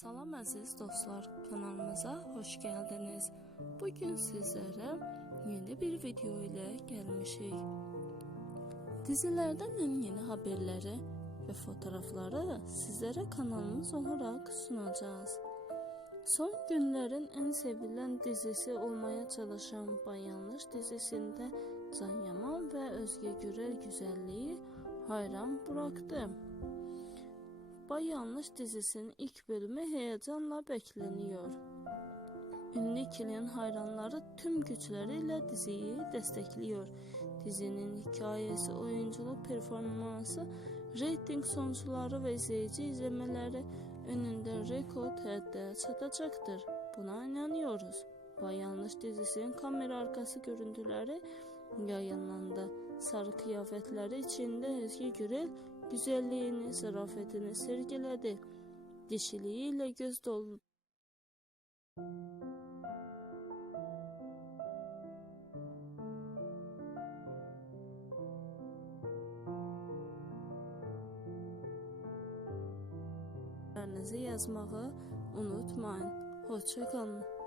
Salam əziz dostlar, kanalımıza hoş geldiniz. Bugün sizlere yeni bir video ile gelmişik. Dizilerden en yeni haberleri ve fotoğrafları sizlere kanalımız olarak sunacağız. Son günlerin en sevilen dizisi olmaya çalışan Bayanlış dizisinde Can Yaman ve Özge Gürel güzelliği hayran bıraktı. Bay Yanlış dizisinin ilk bölümü heyecanla bekleniyor. Ünlü ikilinin hayranları tüm güçleriyle diziyi destekliyor. Dizinin hikayesi, oyunculuk performansı, reyting sonuçları ve izleyici izlemeleri önünde rekor həddə çatacaktır. Buna inanıyoruz. Bay Yanlış dizisinin kamera arkası görüntüleri yayınlandı. Sarı kıyafetleri içinde Özge Gürel güzelliğini, zarafetini sergiledi. Dişiliğiyle göz doldu. yazmağı unutmayın. Hoşça kalın.